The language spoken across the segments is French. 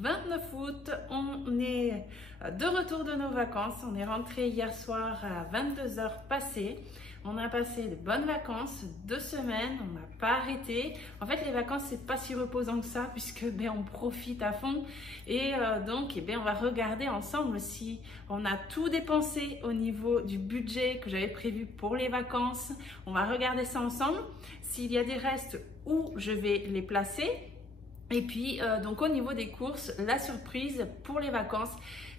29 août, on est de retour de nos vacances. On est rentré hier soir à 22 h passées. On a passé de bonnes vacances, 2 semaines, on n'a pas arrêté. En fait, les vacances, c'est pas si reposant que ça puisque on profite à fond. Et donc, on va regarder ensemble si on a tout dépensé au niveau du budget que j'avais prévu pour les vacances. On va regarder ça ensemble. S'il y a des restes, où je vais les placer. Et puis, donc au niveau des courses, la surprise pour les vacances,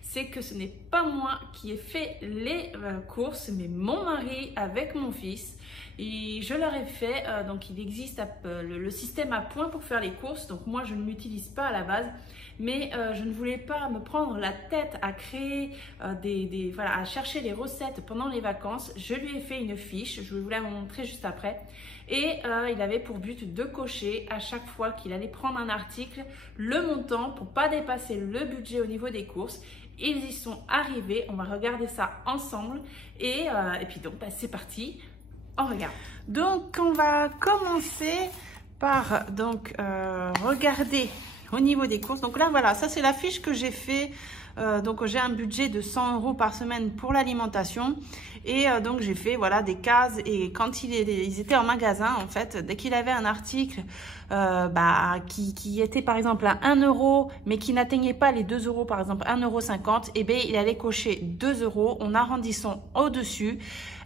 c'est que ce n'est pas moi qui ai fait les courses, mais mon mari avec mon fils. Et je leur ai fait, donc il existe le système à points pour faire les courses. Donc moi, je ne l'utilise pas à la base, mais je ne voulais pas me prendre la tête à créer voilà, à chercher les recettes pendant les vacances. Je lui ai fait une fiche, je vais vous la montrer juste après. Et il avait pour but de cocher à chaque fois qu'il allait prendre un article le montant pour pas dépasser le budget au niveau des courses. Ils y sont arrivés, on va regarder ça ensemble et puis donc c'est parti, on regarde. Donc on va commencer par donc regarder au niveau des courses. Donc là voilà, ça c'est la fiche que j'ai fait. Donc j'ai un budget de 100 € par semaine pour l'alimentation et donc j'ai fait voilà des cases et quand ils étaient en magasin en fait, dès qu'il avait un article qui était par exemple à 1 € mais qui n'atteignait pas les 2 € par exemple 1,50 €, et bien il allait cocher 2 € en arrondissant au dessus,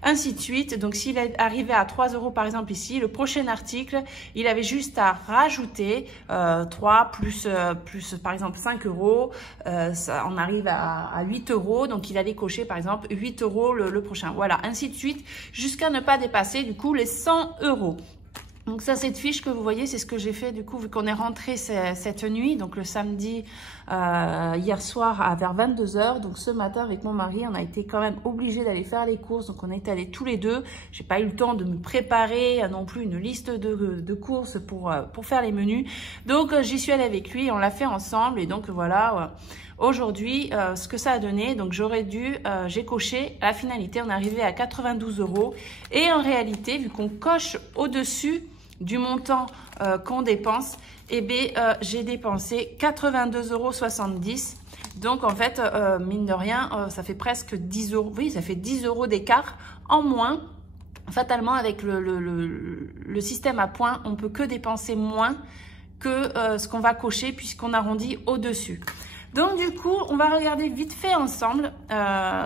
ainsi de suite. Donc s'il est arrivé à 3 € par exemple ici, le prochain article il avait juste à rajouter 3 plus par exemple 5 €, on arrive à 8 €, donc il allait cocher par exemple 8 € le prochain, voilà, ainsi de suite jusqu'à ne pas dépasser du coup les 100 €. Donc ça, cette fiche que vous voyez, c'est ce que j'ai fait du coup vu qu'on est rentré cette nuit, donc le samedi hier soir vers 22 h. Donc ce matin avec mon mari, on a été quand même obligé d'aller faire les courses, donc on est allés tous les deux. J'ai pas eu le temps de me préparer non plus une liste de courses pour faire les menus, donc j'y suis allée avec lui et on l'a fait ensemble. Et donc voilà, aujourd'hui ce que ça a donné, donc j'ai coché à la finalité, on est arrivé à 92 € et en réalité vu qu'on coche au-dessus du montant qu'on dépense, j'ai dépensé 82,70 €. Donc en fait, mine de rien, ça fait presque 10 €. Oui, ça fait 10 € d'écart en moins. Fatalement, avec le système à points, on peut que dépenser moins que ce qu'on va cocher puisqu'on arrondit au-dessus. Donc du coup, on va regarder vite fait ensemble.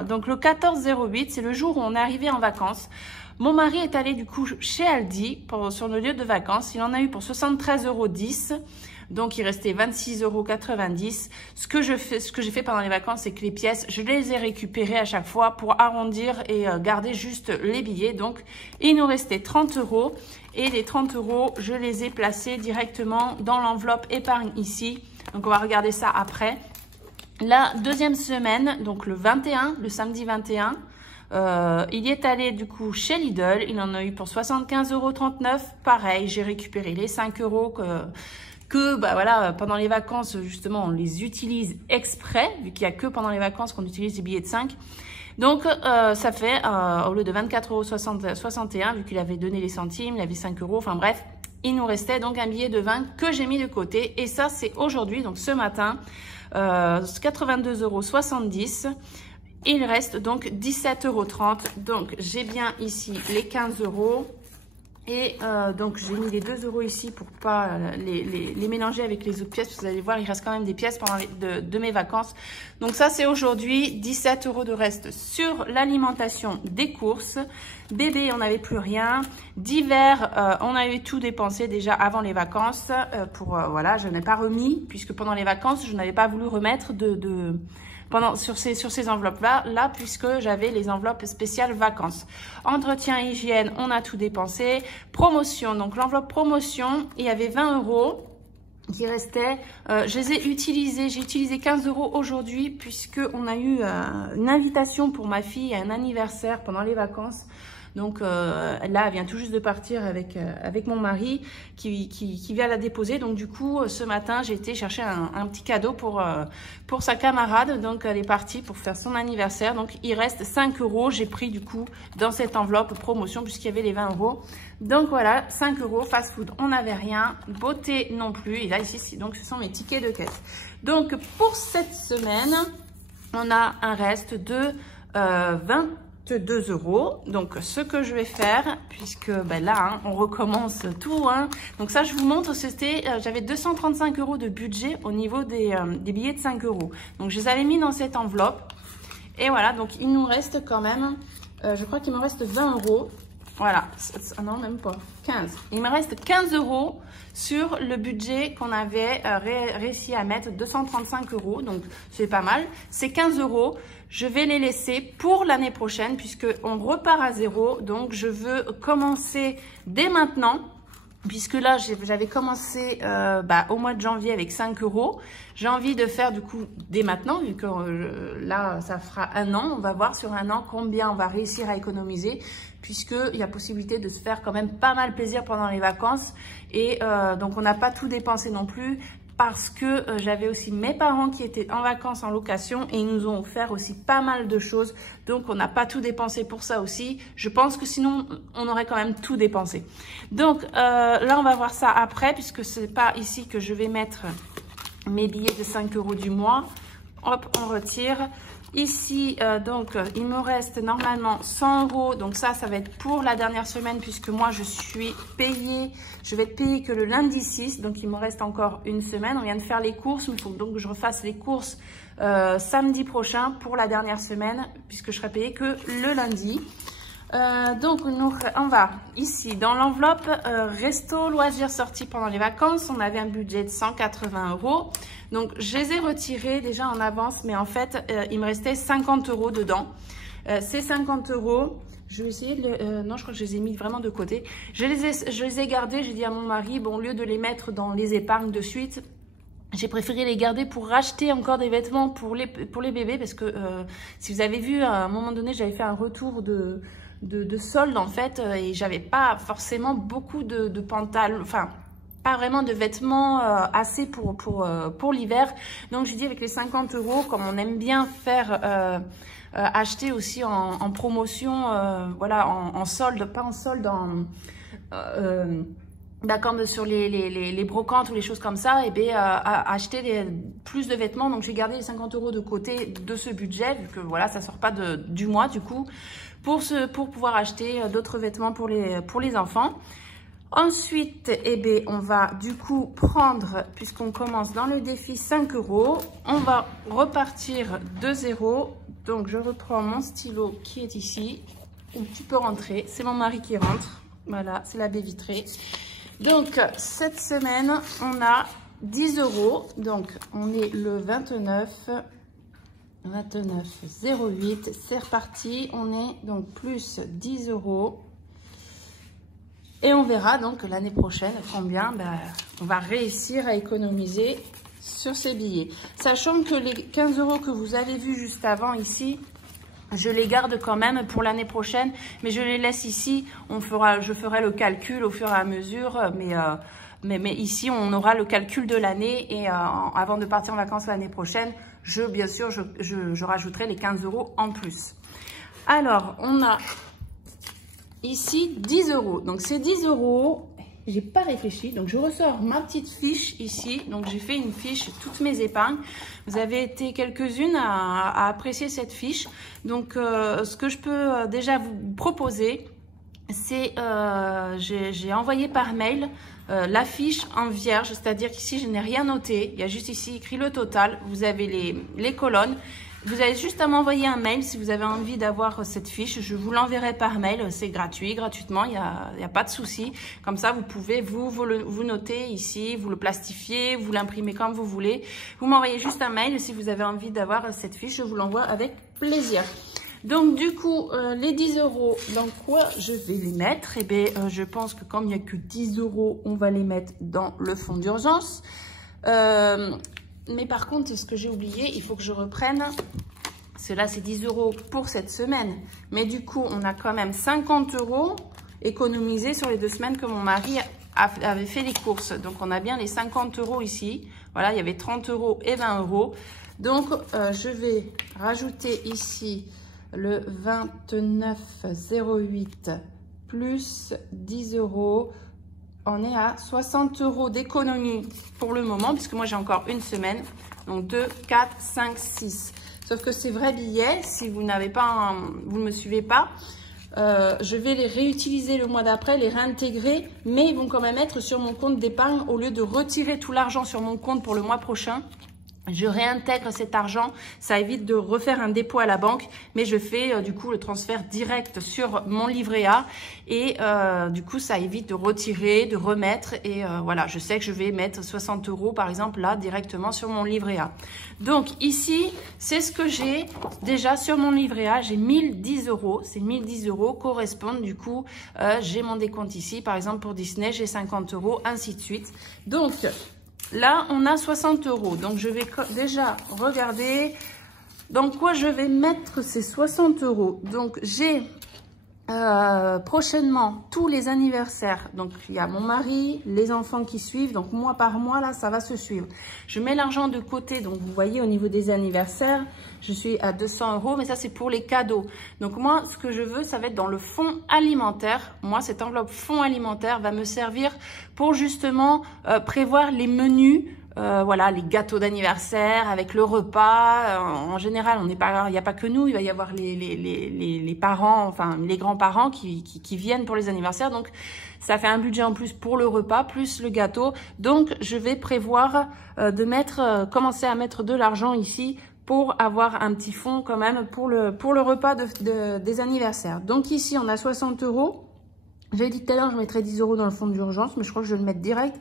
Donc le 14/08, c'est le jour où on est arrivé en vacances. Mon mari est allé du coup chez Aldi sur le lieu de vacances. Il en a eu pour 73,10 €. Donc il restait 26,90 €. Ce que j'ai fait pendant les vacances, c'est que les pièces, je les ai récupérées à chaque fois pour arrondir et garder juste les billets. Donc il nous restait 30 € et les 30 €, je les ai placés directement dans l'enveloppe épargne ici. Donc on va regarder ça après. La deuxième semaine, donc le samedi 21, il y est allé du coup chez Lidl. Il en a eu pour 75,39 €. Pareil, j'ai récupéré les 5 € que voilà, pendant les vacances justement on les utilise exprès vu qu'il n'y a que pendant les vacances qu'on utilise les billets de 5. Donc ça fait au lieu de 24,61 € vu qu'il avait donné les centimes, il avait 5 €, enfin bref, il nous restait donc un billet de 20 que j'ai mis de côté. Et ça c'est aujourd'hui, donc ce matin, 82,70 €. Il reste donc 17,30 €. Donc j'ai bien ici les 15 € et donc j'ai mis les 2 € ici pour pas les mélanger avec les autres pièces. Vous allez voir, il reste quand même des pièces pendant de mes vacances. Donc ça c'est aujourd'hui 17 € de reste sur l'alimentation des courses. Bébé, on n'avait plus rien. D'hiver, on avait tout dépensé déjà avant les vacances. Voilà, je n'ai pas remis puisque pendant les vacances, je n'avais pas voulu remettre sur ces enveloppes là puisque j'avais les enveloppes spéciales vacances. Entretien, hygiène, on a tout dépensé. Promotion, donc l'enveloppe promotion, il y avait 20 € qui restaient. Je les ai utilisés, j'ai utilisé 15 € aujourd'hui puisque on a eu une invitation pour ma fille à un anniversaire pendant les vacances. Donc là, elle vient tout juste de partir avec mon mari qui vient la déposer. Donc du coup, ce matin, j'ai été chercher un petit cadeau pour sa camarade. Donc elle est partie pour faire son anniversaire. Donc il reste 5 €. J'ai pris du coup dans cette enveloppe promotion puisqu'il y avait les 20 €. Donc voilà, 5 €, fast food, on n'avait rien, beauté non plus. Et là ici, donc ce sont mes tickets de caisse. Donc pour cette semaine, on a un reste de 22 €. Donc ce que je vais faire, puisque ben là hein, on recommence tout hein. Donc ça je vous montre, c'était j'avais 235 € de budget au niveau des billets de 5 €. Donc je les avais mis dans cette enveloppe. Et voilà, donc il nous reste quand même, je crois qu'il me reste 20 €. Voilà, non même pas, 15. Il me reste 15 € sur le budget qu'on avait réussi à mettre, 235 €. Donc c'est pas mal. Ces 15 €, je vais les laisser pour l'année prochaine puisqu'on repart à zéro. Donc je veux commencer dès maintenant. Puisque là, j'avais commencé au mois de janvier avec 5 €. J'ai envie de faire du coup dès maintenant, vu que là, ça fera un an. On va voir sur un an combien on va réussir à économiser, puisqu'il y a possibilité de se faire quand même pas mal plaisir pendant les vacances. Et donc, on n'a pas tout dépensé non plus. Parce que j'avais aussi mes parents qui étaient en vacances en location et ils nous ont offert aussi pas mal de choses. Donc, on n'a pas tout dépensé pour ça aussi. Je pense que sinon, on aurait quand même tout dépensé. Donc, là, on va voir ça après puisque c'est pas ici que je vais mettre mes billets de 5 € du mois. Hop, on retire. Ici, donc, il me reste normalement 100 €. Donc ça va être pour la dernière semaine puisque moi, je suis payée. Je vais être payée que le lundi 6. Donc, il me reste encore une semaine. On vient de faire les courses. Il faut donc que je refasse les courses samedi prochain pour la dernière semaine puisque je serai payée que le lundi. Donc, on va ici dans l'enveloppe resto, loisirs, sorties pendant les vacances. On avait un budget de 180 €. Donc, je les ai retirés déjà en avance, mais en fait, il me restait 50 € dedans. Ces 50 €, je vais essayer de... non, je crois que je les ai mis vraiment de côté. Je les ai gardés, j'ai dit à mon mari, bon, au lieu de les mettre dans les épargnes de suite, j'ai préféré les garder pour racheter encore des vêtements pour les bébés, parce que si vous avez vu, à un moment donné, j'avais fait un retour de solde en fait, et j'avais pas forcément beaucoup de pantalons, enfin pas vraiment de vêtements assez pour l'hiver. Donc j'ai dit avec les 50 €, comme on aime bien faire acheter aussi en promotion, voilà, en solde, pas en solde, comme sur les brocantes ou les choses comme ça, et bien acheter plus de vêtements. Donc j'ai gardé les 50 € de côté de ce budget, vu que voilà, ça sort pas du mois du coup, pour pouvoir acheter d'autres vêtements pour les enfants. Ensuite, on va du coup prendre, puisqu'on commence dans le défi 5 €, on va repartir de 0. Donc je reprends mon stylo qui est ici, où tu peux rentrer. C'est mon mari qui rentre. Voilà, c'est la baie vitrée. Donc cette semaine, on a 10 €. Donc on est le 29/08, c'est reparti. On est donc plus 10 €. Et on verra donc l'année prochaine combien on va réussir à économiser sur ces billets. Sachant que les 15 € que vous avez vus juste avant ici, je les garde quand même pour l'année prochaine, mais je les laisse ici. Je ferai le calcul au fur et à mesure, mais ici on aura le calcul de l'année et avant de partir en vacances l'année prochaine, bien sûr je rajouterai les 15 € en plus. Alors on a ici 10 €. Donc ces 10 €, j'ai pas réfléchi. Donc je ressors ma petite fiche ici. Donc j'ai fait une fiche, toutes mes épargnes. Vous avez été quelques-unes à apprécier cette fiche. Donc ce que je peux déjà vous proposer, c'est j'ai envoyé par mail la fiche en vierge. C'est-à-dire qu'ici je n'ai rien noté. Il y a juste ici écrit le total. Vous avez les colonnes. Vous avez juste à m'envoyer un mail si vous avez envie d'avoir cette fiche. Je vous l'enverrai par mail. C'est gratuitement. Il y a pas de souci. Comme ça, vous pouvez vous noter ici, vous le plastifiez, vous l'imprimez comme vous voulez. Vous m'envoyez juste un mail si vous avez envie d'avoir cette fiche. Je vous l'envoie avec plaisir. Donc, du coup, les 10 €, dans quoi je vais les mettre? Eh bien, je pense que comme il n'y a que 10 €, on va les mettre dans le fonds d'urgence. Mais par contre, ce que j'ai oublié, il faut que je reprenne, Cela, c'est 10 € pour cette semaine. Mais du coup, on a quand même 50 € économisés sur les 2 semaines que mon mari avait fait les courses. Donc, on a bien les 50 € ici. Voilà, il y avait 30 € et 20 €. Donc, je vais rajouter ici le 29,08 plus 10 €. On est à 60 € d'économie pour le moment, puisque moi, j'ai encore une semaine. Donc, 2, 4, 5, 6. Sauf que ces vrais billets, si vous n'avez pas, vous ne me suivez pas, je vais les réutiliser le mois d'après, les réintégrer, mais ils vont quand même être sur mon compte d'épargne au lieu de retirer tout l'argent sur mon compte pour le mois prochain. Je réintègre cet argent, ça évite de refaire un dépôt à la banque, mais je fais du coup le transfert direct sur mon livret A et du coup ça évite de retirer, de remettre et voilà, je sais que je vais mettre 60 € par exemple là directement sur mon livret A. Donc ici, c'est ce que j'ai déjà sur mon livret A, j'ai 1010 €, ces 1010 € correspondent du coup, j'ai mon décompte ici, par exemple pour Disney, j'ai 50 €, ainsi de suite. Donc, là, on a 60 €. Donc, je vais déjà regarder dans quoi je vais mettre ces 60 €. Donc, j'ai prochainement tous les anniversaires. Donc, il y a mon mari, les enfants qui suivent. Donc, mois par mois, là, ça va se suivre. Je mets l'argent de côté. Donc, vous voyez, au niveau des anniversaires, je suis à 200 €. Mais ça, c'est pour les cadeaux. Donc, moi, ce que je veux, ça va être dans le fonds alimentaire. Moi, cette enveloppe fonds alimentaire va me servir pour justement prévoir les menus. Voilà, les gâteaux d'anniversaire avec le repas. En général, il n'y a pas que nous, il va y avoir les parents, enfin les grands-parents qui viennent pour les anniversaires. Donc, ça fait un budget en plus pour le repas, plus le gâteau. Donc, je vais prévoir de commencer à mettre de l'argent ici pour avoir un petit fonds quand même pour le repas des anniversaires. Donc, ici, on a 60 €. J'avais dit tout à l'heure, je mettrais 10 € dans le fonds d'urgence, mais je crois que je vais le mettre direct.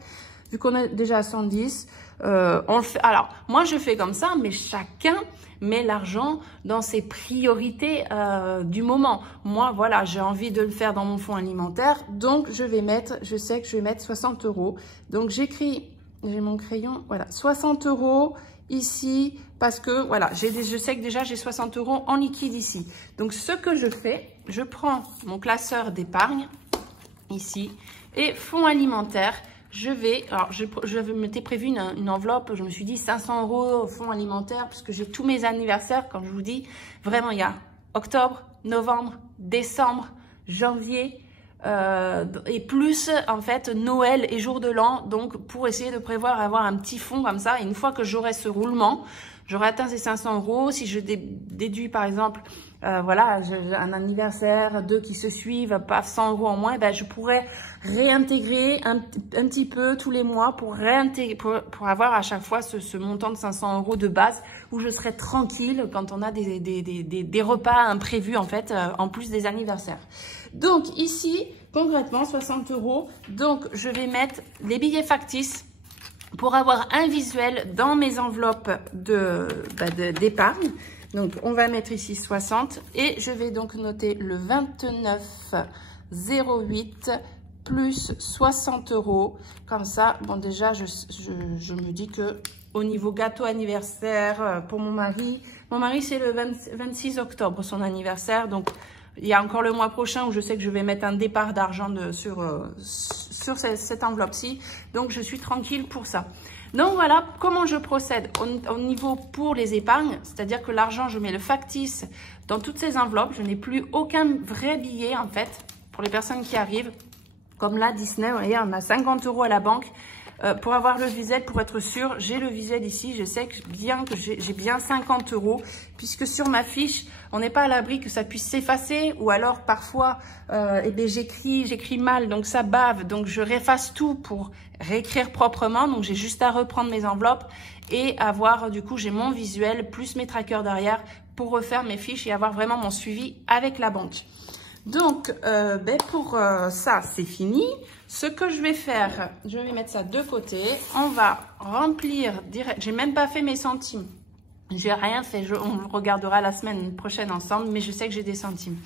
Vu qu'on est déjà à 110, on le fait. Alors, moi, je fais comme ça, mais chacun met l'argent dans ses priorités du moment. Moi, voilà, j'ai envie de le faire dans mon fonds alimentaire, donc je sais que je vais mettre 60 €. Donc, j'écris, j'ai mon crayon, voilà, 60 € ici, parce que, voilà, je sais que déjà, j'ai 60 € en liquide ici. Donc, ce que je fais, je prends mon classeur d'épargne, ici, et fonds alimentaire. Alors je m'étais prévu une enveloppe, je me suis dit 500 € au fonds alimentaire, puisque j'ai tous mes anniversaires, comme je vous dis, vraiment il y a octobre, novembre, décembre, janvier, et plus en fait Noël et jour de l'an, donc pour essayer de prévoir avoir un petit fonds comme ça, et une fois que j'aurai ce roulement, j'aurai atteint ces 500 €, si je déduis par exemple, voilà, un anniversaire, 2 qui se suivent, pas 100 € en moins, ben je pourrais réintégrer un petit peu tous les mois pour avoir à chaque fois ce montant de 500 € de base où je serai tranquille quand on a des repas imprévus en fait, en plus des anniversaires. Donc ici, concrètement, 60 €. Donc je vais mettre les billets factices pour avoir un visuel dans mes enveloppes d'épargne. Donc, on va mettre ici 60 et je vais donc noter le 29,08 plus 60 €. Comme ça, bon déjà, je me dis que au niveau gâteau anniversaire pour mon mari c'est le 26 octobre son anniversaire. Donc, il y a encore le mois prochain où je sais que je vais mettre un départ d'argent sur cette enveloppe-ci. Donc, je suis tranquille pour ça. Donc voilà comment je procède au niveau pour les épargnes, c'est-à-dire que l'argent, je mets le factice dans toutes ces enveloppes. Je n'ai plus aucun vrai billet en fait pour les personnes qui arrivent. Comme là, Disney, vous voyez, on a 50 € à la banque. Pour avoir le visuel, pour être sûr, j'ai le visuel ici. Je sais que j'ai bien 50 €, puisque sur ma fiche, on n'est pas à l'abri que ça puisse s'effacer, ou alors parfois, eh bien, j'écris mal, donc ça bave, donc je réefface tout pour réécrire proprement. Donc j'ai juste à reprendre mes enveloppes et avoir, du coup, j'ai mon visuel plus mes trackers derrière pour refaire mes fiches et avoir vraiment mon suivi avec la banque. Donc, pour ça, c'est fini. Ce que je vais faire, je vais mettre ça de côté. On va remplir direct. J'ai même pas fait mes centimes. J'ai rien fait. On le regardera la semaine prochaine ensemble, mais je sais que j'ai des centimes.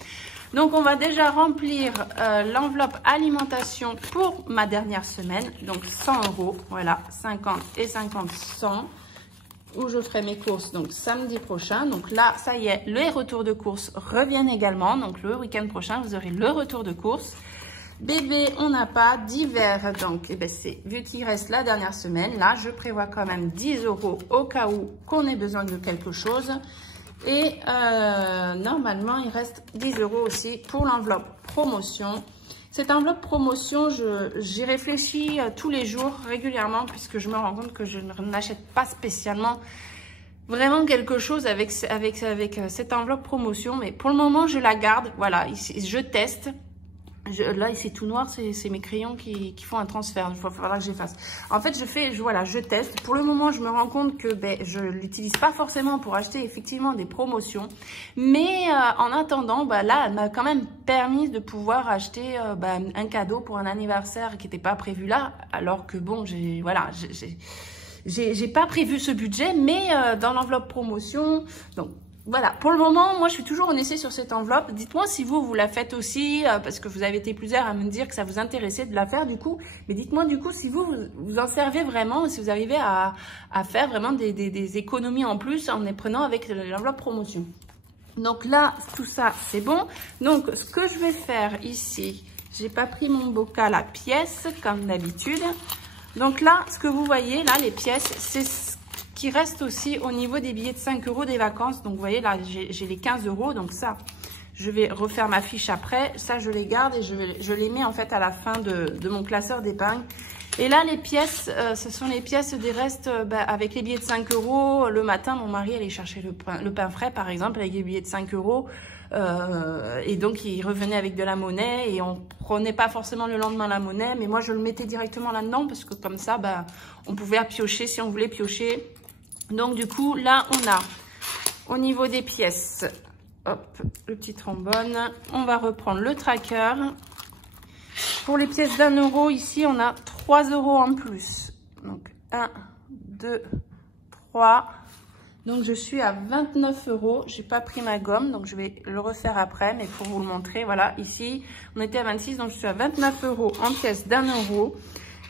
Donc, on va déjà remplir l'enveloppe alimentation pour ma dernière semaine. Donc, 100 €. Voilà, 50 et 50, 100. où je ferai mes courses, donc samedi prochain. Donc là, ça y est, les retours de courses reviennent également. Donc le week-end prochain, vous aurez le retour de courses. Bébé, on n'a pas d'hiver, donc eh ben vu qu'il reste la dernière semaine, là, je prévois quand même 10 € au cas où qu'on ait besoin de quelque chose. Et normalement, il reste 10 € aussi pour l'enveloppe promotion. Cette enveloppe promotion, j'y réfléchis tous les jours régulièrement puisque je me rends compte que je n'achète pas spécialement vraiment quelque chose avec cette enveloppe promotion. Mais pour le moment, je la garde. Voilà, je teste. Là, ici, tout noir, c'est mes crayons qui font un transfert. Il faudra que j'efface. En fait, je teste. Pour le moment, je me rends compte que je l'utilise pas forcément pour acheter effectivement des promotions. Mais en attendant, là, elle m'a quand même permis de pouvoir acheter un cadeau pour un anniversaire qui n'était pas prévu là. Alors que bon, j'ai pas prévu ce budget, mais dans l'enveloppe promotion, donc. Voilà, pour le moment, moi, je suis toujours en essai sur cette enveloppe. Dites-moi si vous la faites aussi, parce que vous avez été plusieurs à me dire que ça vous intéressait de la faire, du coup. Mais dites-moi, du coup, si vous en servez vraiment, si vous arrivez à faire vraiment des économies en plus en les prenant avec l'enveloppe promotion. Donc là, tout ça, c'est bon. Donc, ce que je vais faire ici, j'ai pas pris mon bocal à pièces, comme d'habitude. Donc là, ce que vous voyez, là, les pièces, c'est qui reste aussi au niveau des billets de 5 € des vacances. Donc, vous voyez, là, j'ai les 15 €. Donc, ça, je vais refaire ma fiche après. Ça, je les garde et je les mets, en fait, à la fin de mon classeur d'épargne. Et là, les pièces, ce sont les pièces des restes avec les billets de 5 €. Le matin, mon mari allait chercher le pain frais, par exemple, avec les billets de 5 €. Et donc, il revenait avec de la monnaie et on prenait pas forcément le lendemain la monnaie. Mais moi, je le mettais directement là-dedans parce que comme ça, on pouvait piocher si on voulait piocher. Donc, du coup, là, on a au niveau des pièces, hop, le petit trombone. On va reprendre le tracker. Pour les pièces d'1 €, ici, on a 3 € en plus. Donc, 1, 2, 3. Donc, je suis à 29 €. J'ai pas pris ma gomme, donc je vais le refaire après. Mais pour vous le montrer, voilà, ici, on était à 26, donc je suis à 29 € en pièces d'1 €.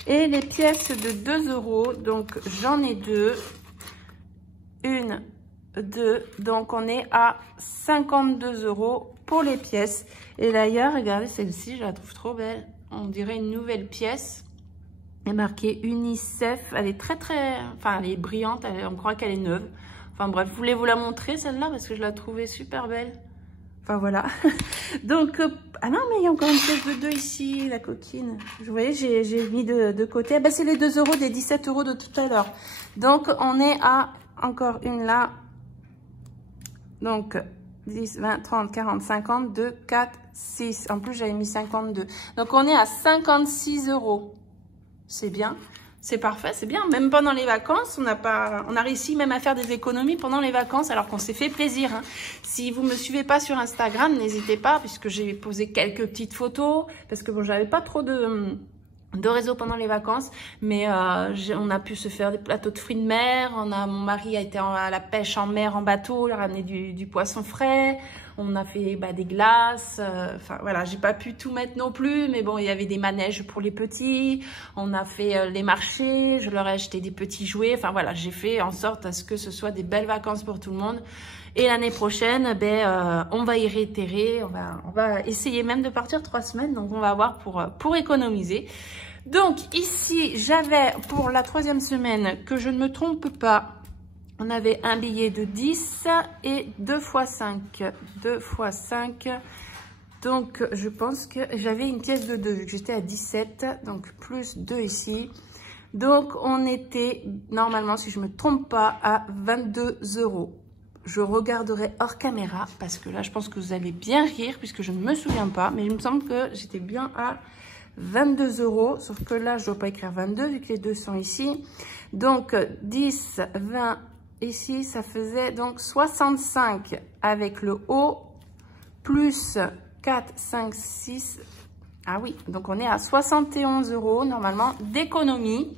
Et les pièces de 2 €, donc j'en ai 2. 1, 2, donc on est à 52 € pour les pièces. Et d'ailleurs, regardez celle-ci, je la trouve trop belle. On dirait une nouvelle pièce. Elle est marquée UNICEF. Elle est elle est brillante. On croit qu'elle est neuve. Enfin bref, je voulais vous la montrer celle-là parce que je la trouvais super belle. Enfin voilà. Donc, ah non, mais il y a encore une pièce de 2 ici, la coquine. Vous voyez, j'ai mis de côté. C'est les 2 € des 17 € de tout à l'heure. Donc, on est à encore une là. Donc, 10, 20, 30, 40, 50, 2, 4, 6. En plus, j'avais mis 52. Donc, on est à 56 €. C'est bien. C'est parfait, c'est bien. Même pendant les vacances, on a réussi même à faire des économies pendant les vacances alors qu'on s'est fait plaisir. Hein. Si vous me suivez pas sur Instagram, n'hésitez pas puisque j'ai posé quelques petites photos parce que bon, j'avais pas trop de réseau pendant les vacances, mais on a pu se faire des plateaux de fruits de mer. Mon mari a été à la pêche en mer en bateau, il a ramené du poisson frais. On a fait des glaces. Enfin voilà, j'ai pas pu tout mettre non plus, mais bon, il y avait des manèges pour les petits. On a fait les marchés. Je leur ai acheté des petits jouets. Enfin voilà, j'ai fait en sorte à ce que ce soit des belles vacances pour tout le monde. Et l'année prochaine, on va y réitérer. On va essayer même de partir 3 semaines. Donc, on va voir pour économiser. Donc, ici, j'avais pour la 3e semaine, que je ne me trompe pas, on avait un billet de 10 et 2 x 5. 2 x 5. Donc, je pense que j'avais une pièce de 2 vu que j'étais à 17. Donc, plus 2 ici. Donc, on était, normalement, si je ne me trompe pas, à 22 €. Je regarderai hors caméra parce que là, je pense que vous allez bien rire puisque je ne me souviens pas. Mais il me semble que j'étais bien à 22 €. Sauf que là, je ne dois pas écrire 22 vu que les 2 sont ici. Donc, 10, 20 ici, ça faisait donc 65 avec le haut plus 4, 5, 6. Ah oui, donc on est à 71 € normalement d'économie.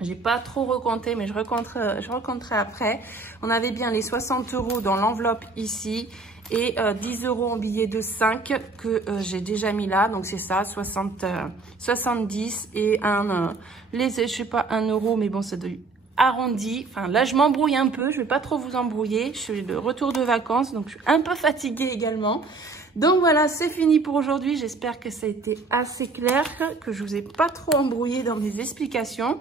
J'ai pas trop recompté, mais je recompterai après. On avait bien les 60 € dans l'enveloppe ici et 10 € en billet de 5 que j'ai déjà mis là. Donc c'est ça, 70 et je sais pas, 1 €, mais bon, ça doit arrondi. Enfin, là, je m'embrouille un peu. Je vais pas trop vous embrouiller. Je suis de retour de vacances, donc je suis un peu fatiguée également. Donc voilà, c'est fini pour aujourd'hui. J'espère que ça a été assez clair, que je vous ai pas trop embrouillé dans mes explications.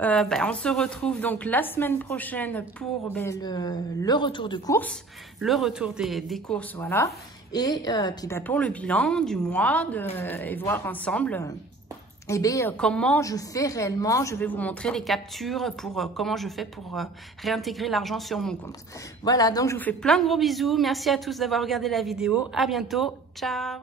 On se retrouve donc la semaine prochaine pour le retour de course, le retour des courses, voilà. Et puis pour le bilan du mois et voir ensemble comment je fais réellement. Je vais vous montrer les captures pour comment je fais pour réintégrer l'argent sur mon compte. Voilà, donc je vous fais plein de gros bisous. Merci à tous d'avoir regardé la vidéo. À bientôt. Ciao.